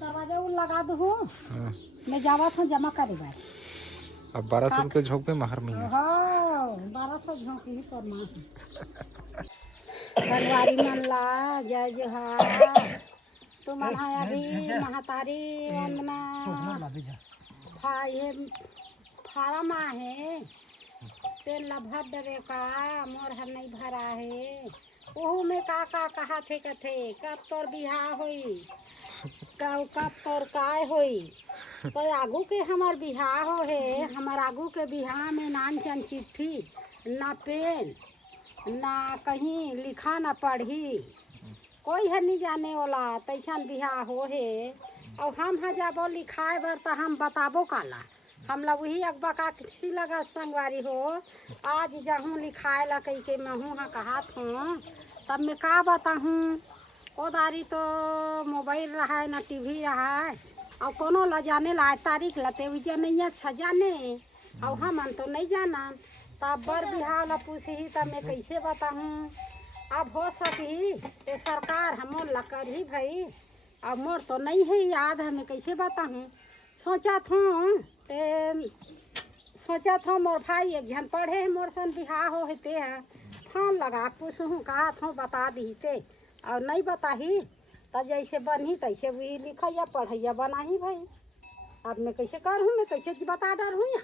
दरवाजे उन लगा दू मैं जावा था जमा करे भाई। अब 1200 रुपये झोंक पे हर महीने। हाँ 1200 झोंक ही करना फलवारी मन ला जय जोहार तू मन है अभी महातारी वंदना ये फार्म है तेल ला भर डरे का मोर हर नहीं भरा है ओहू में का कहा थे कथे कब तोर बिहार होई कब तोर काय होई तो आगू के हमार बिहार हो है हमार आगू के बिहार में नान चन चिट्ठी ना पेन ना कहीं लिखा ना पढ़ी कोई है नहीं जाने वाला तैसन बिहार हो है और हम जाबो लिखाए बर तो हम बताबो काला हम लोग वही अकबका किसी लगा संगवारी हो आज जहूँ लिखाए ला कही के मैं हूँ कहा हूँ तब मैं का बताऊँ ओ दारी तो मोबाइल रहा है ना टीवी रहा है और कोनो ला जाने ला तारीख लते उजा नहीं अच्छा जाने और हम तो नहीं जाना तब बर बिहार ला पूछी तब मैं कैसे बताऊँ अब हो सकी ते सरकार हम ला कर ही भाई अब मोर तो नहीं है याद है मैं कैसे बताऊँ सोचा था मोर भाई एक जन पढ़े मोर सन बिहार हो ते है फोन लगा पूछूँ कहा था बता दी ते और नहीं बताही तो जैसे बनी तैसे वही लिखैया पढ़ैया बनाही भाई अब मैं कैसे करूँ मैं कैसे बता डर हूँ या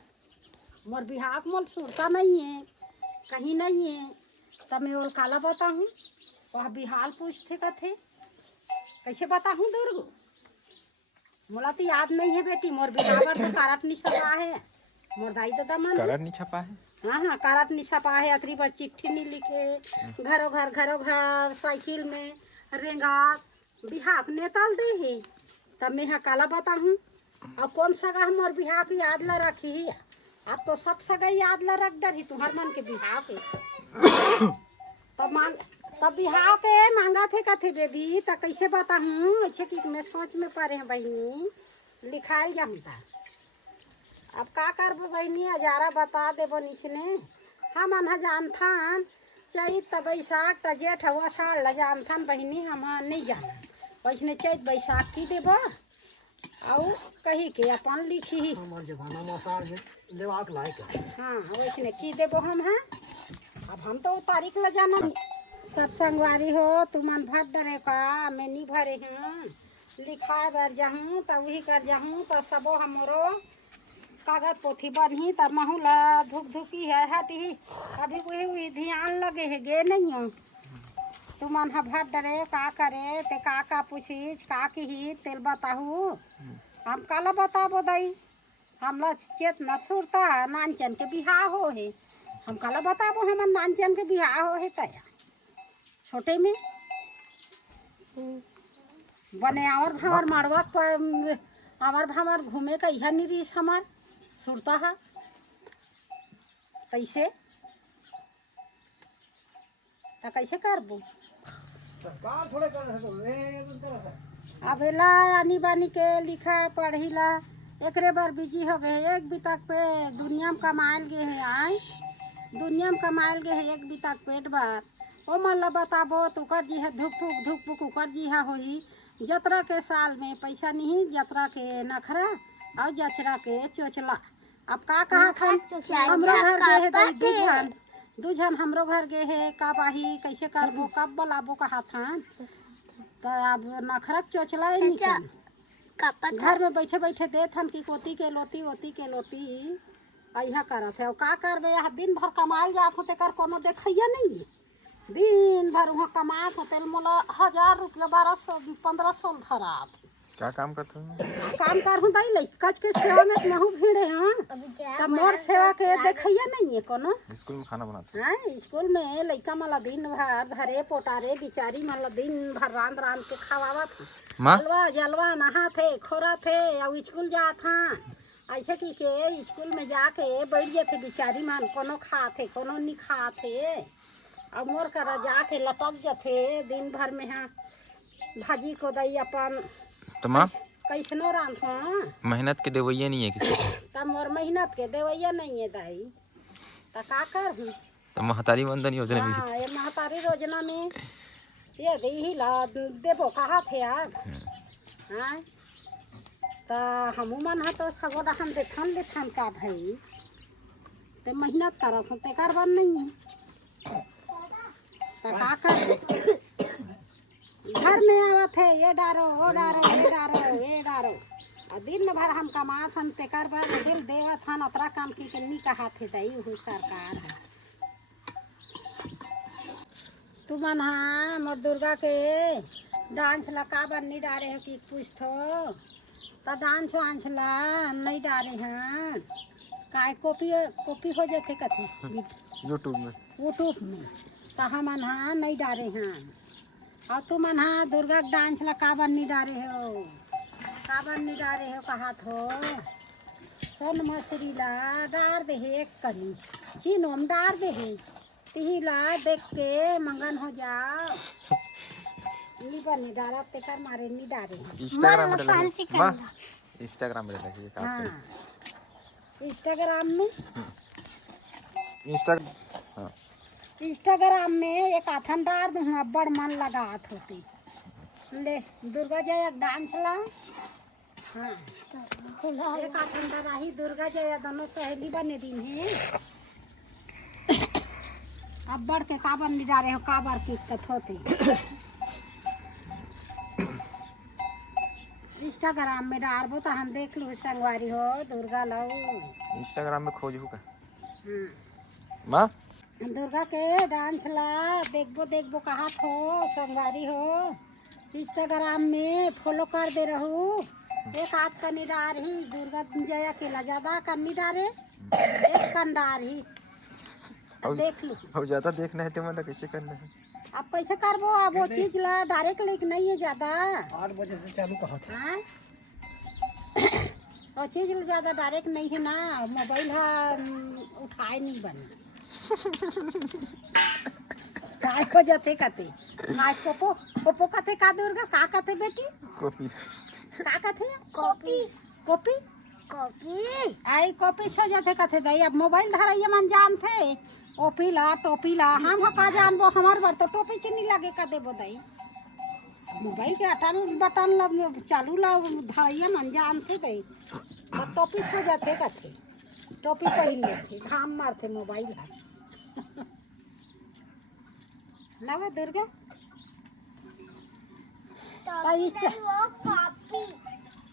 मोर बिहार मोल छूटता नहीं है कहीं नहीं है तब मैं और काला बताऊँ वह बिहार पूछते कथे कैसे बताऊँ दुर्गो मोला तो याद नहीं है बेटी मोर बिहार तो कारट नहीं छपा है मोर दाई तो दमन कारट नहीं छपा है हाँ कारट नहीं छपा है अतरी बार चिट्ठी नहीं लिखे घरों घर साइकिल में रेंगा बिहार नेताल दे है तब मैं यहाँ काला बताऊँ और कौन सगा मोर बिहार की याद ला रखी है अब तो सब सगा याद ला रख डर ही तुम्हार मन के बिहार के तब बिहार के मांगा थे कथे बेबी तब कैसे बताऊँ अच्छे कि मैं सोच में पड़े हैं बहनी लिखाई जाऊँ अब का करबो बहनी हजारा बता देबो निसने हम अनहा जानथन चैत बैसाख त जेठ हुआ साल ला जानथन बहनी हम नहीं जाना वैसने चैत बैसाख की देबो और कही के अपन लिखी हाँ वैसने की देबो हम हाँ अब हम तो तारीख ला जाना सब संगवारी हो तुमन भर डरे का मैं नहीं भरे हूँ लिखाए बर जाऊँ तब वही कर जाऊँ तो सबो हमरो कागज पोथी बनी तब महू ला धुकी है हटी अभी वही ध्यान लगे है गे नहीं हो तुमन हा भर डरे का करे ते का पूछीच का की तेल बताहू हम काला बताबो दाई हमला चेत न सुरता नानचन के बिहार हो है हम काला बताबो हम नानचन के बिहार हो है तया छोटे में बने और हमार मड़वा हमार घूमे का यह निरीश हमार सुरता है कैसे तो कैसे करबो अब ला आनी बानी के लिखा पढ़ी ला एकरे बार बिजी हो गए एक बितक पे दुनिया में कमायल गे है आए दुनिया में कमायल गे है एक बितक पेट बार ओ मन ला बताबो तो कर जी है धुक फुक कर जी है होई जतरा के साल में पैसा नहीं जतरा के नखरा और जचरा के चोचला अब का कहा था हमरो घर गए है दाई दू झन हमरो घर गए है कब आही कैसे करबो कब बुलाबो कहा था तो अब नखरा चोचला ही निकल घर में बैठे बैठे देथन की कोती के लोती अहिया करत है का करबे यहाँ दिन भर कमाल जात हो तेकर कोनो देखैया नहीं दिन भर वहाँ कमात होते मोला 1000 रुपया 1200-1500 धरात क्या काम करते हो काम कर हूँ दाई लइकच के सेवा में महू भीड़े हाँ तब मोर सेवा के देखैया नहीं है कोनो स्कूल में खाना बनाते हाँ स्कूल में लइका मला दिन भर धरे पोटारे बिचारी मला दिन भर रांध के खवावत हलवा जलवा नहा थे खोरा थे और स्कूल जात हाँ ऐसे की के स्कूल में जाके बैठ जाते बिचारी मन कोनो खाते कोनो नहीं खाते और मोर करा जाके लटक जाते दिन भर में हाँ भाजी को दई अपन तो माँ कैसनो रांध मेहनत के देवैया नहीं है किसी तब मोर मेहनत के देवैया नहीं है दाई तो का कर हूँ तो महतारी वंदन योजना में हाँ ये महतारी योजना में ये दी ला देबो कहा थे यार हाँ ता हमू मन हा तो सगोड़ा हम देथन का भाई ते मेहनत करत हूँ तेकर बन नहीं है ता का कर घर में आवत है ये डारो वो डारो ये डारो ये डारो और दिन भर हम कमात हम तेकर बाद दिल देवत हन अतरा काम की कन्नी कहा थे दई हु सरकार है तू मन हाँ मोर दुर्गा के डांस ला का बन्नी डारे हो कि पूछथो ता डांस वांस ला नहीं डारे हैं काय कॉपी कॉपी हो जाते कथे यूट्यूब में ता हमन हाँ नहीं डारे हैं और तू मन हाँ दुर्गा के डांस ला का बन्नी डारे हो कहात हो सोन मछली ला डार दे हे एक कनी चीनोम डार दे हे तिही ला देख के मंगन हो जाओ नी बनी डारा तेकर मारे नी डारे इंस्टाग्राम में लगी हाँ इंस्टाग्राम में हाँ इंस्टाग्राम में एक आठन डार दूँ बड़ मन लगात होती ले दुर्गा जया डांस ला हाँ एक आठन डार ही दुर्गा जया दोनों सहेली बने दिन है अब बढ़ के काबर नहीं जा रहे हो काबर की दिक्कत होती इंस्टाग्राम में डालबो तो हम देख लू संगवारी हो दुर्गा लो इंस्टाग्राम में खोजू का हाँ माँ दुर्गा के डांस ला देखबो कहा हो संगवारी हो इंस्टाग्राम में फॉलो कर दे रहू एक हाथ का निडार ही दुर्गा जया के ला ज्यादा करनी डारे एक कंडार ही देख लो अब ज्यादा देखना है तो मतलब कैसे करना है अब कैसे करबो अब वो चीज ला डायरेक्ट लेक नहीं है ज्यादा 8 बजे से चालू कहा था हाँ वो चीज ला ज्यादा डायरेक्ट नहीं है ना मोबाइल हा उठाए नहीं बना काय हो जाते कते आज पोपो कते का दुर्गा का कते बेटी कॉपी का कते कॉपी आई कॉपी सो जाते कथे दई अब मोबाइल धराइए मन जान थे ओपी ला टोपी ला हम हो का जानबो हमार बर तो टोपी चीनी लगे का देबो दई मोबाइल के अटन बटन ला चालू ला धराइए मन जान थे दई अब टोपी सो जाते कथे टोपी पहन लेते घाम मारते मोबाइल है नवा दुर्गा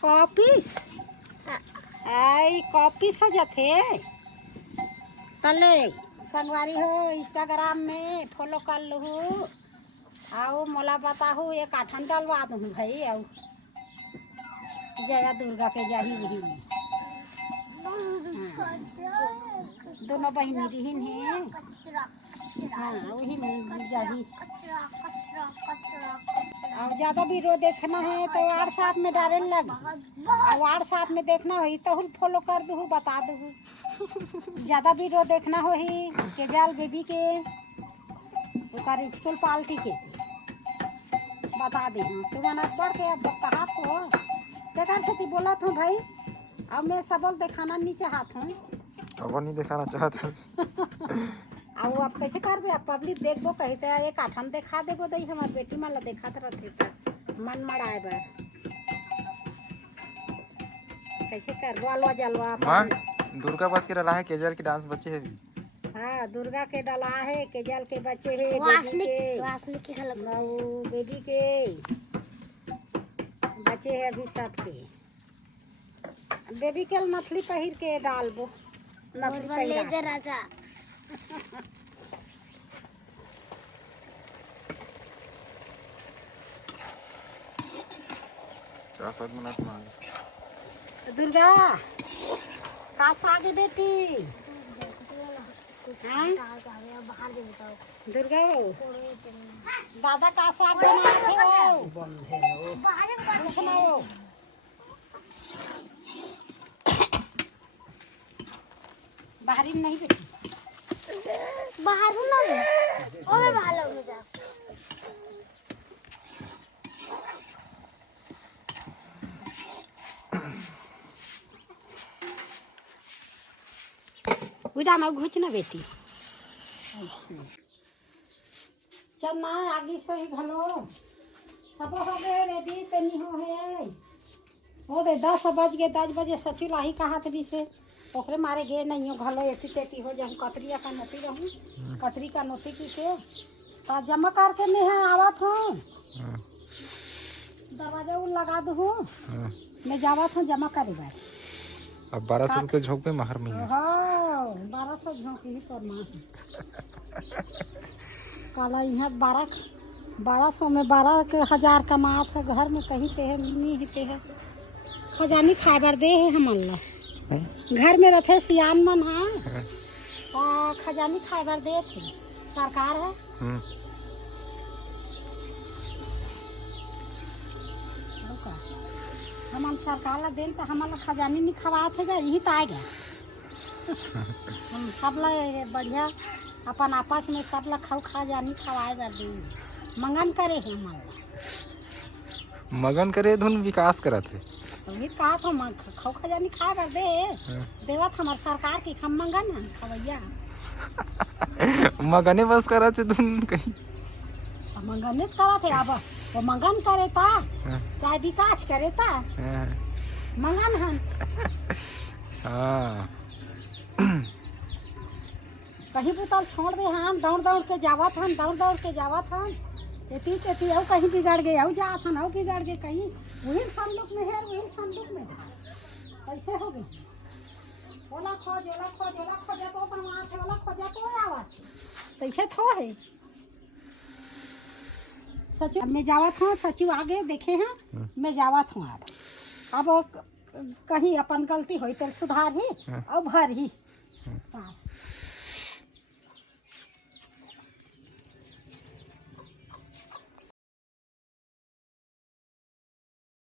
कॉपीस आई कॉपीस हो जाते तले संगवारी हो इंस्टाग्राम में फॉलो कर लू आओ मोला बताहू एक आठन डलवा दूँ भाई आओ जया दुर्गा के जाही रही दोनों बहनी रहीन है हाँ वही में जाही और ज्यादा वीडियो देखना है तो व्हाट्सएप में डाले लग और व्हाट्सएप में देखना हो तो फॉलो कर दूँ बता दूँ ज्यादा वीडियो देखना हो ही के जाल बेबी के ओकर स्कूल पार्टी के बता दे तू मना बढ़ के अब कहा हो देखा खेती बोला था भाई अब मैं सबल दिखाना नहीं चाहत हूँ अब नहीं दिखाना चाहता अब आप कैसे करबे अब पब्लिक देखबो कहते एक आठन देखा देबो दई हमार बेटी मन ला देखत रहते त मन मड़ाए बर कैसे करबो अलवा जलवा माँ दुर्गा बस के रहा है केजल के डांस बच्चे है हाँ दुर्गा के डला है केजल के बच्चे है बेबी के बच्चे है अभी सब के बेबी के मछली पहिर के डालबो नथली राजा दुर्गा का सागे बेटी दुर्गा दादा का साग बनाओ बाहरी नहीं बेटी बाहर हूँ ना और मैं बाहर लगूँ जा उड़ा ना घुच ना बेटी ऐसे चल ना आगे से ही घलो सब हो गए रेडी तनी हो है हो दे 10 बज गए 10 बजे सची लाही कहा थे भी से ओकरे मारे गे नहीं हो घलो एती तेती हो जाऊँ कतरिया का नोती रहूँ कतरी का नोती की से तो जमा करके मैं यहाँ आवत हूँ दरवाजा उन लगा दूँ मैं जावत हूँ जमा करे बार अब 1200 रुपये झोंक पे महर में है। हाँ 1200 झोंक ही कर माँ काला यहाँ 1200 में 12,000 कमा था घर में कहीं ते है नहीं हिते है खजानी खाबर दे है हम अल्लाह घर में रथे सियान मन है तो खजानी खाबर दे थे सरकार है हम सरकार ला देन तो हमारा खजानी नहीं खवा थे यही तो आ गया हम सब ला बढ़िया अपन आपस में सब ला खजानी खवाए बर दे मंगन करे है हमारा मगन करे धुन विकास करा थे तो भी कहा तो खजानी खा कर दे देवत हमार सरकार की हम मंगन है खवैया मगने बस करा थे धुन कहीं तो मंगन नहीं करा थे अब वो मंगन करे ता चाहे विकास करे ता मंगन हन हाँ कहीं बुतल छोड़ दे हम दौड़ दौड़ के जावत हन दौड़ दौड़ के जावत हन तेती तेती औ कहीं बिगड़ गए औ जात हन औ बिगड़ गए कहीं वही संदूक में है वही संदूक में कैसे हो गए ओला खोज तो अपन वहाँ थे ओला खोजा तो आवत कैसे थो है सचिव मैं जावत हूँ सचिव आगे देखे हैं मैं जावत हूँ अब कहीं अपन गलती हुई तो सुधार ही और भर ही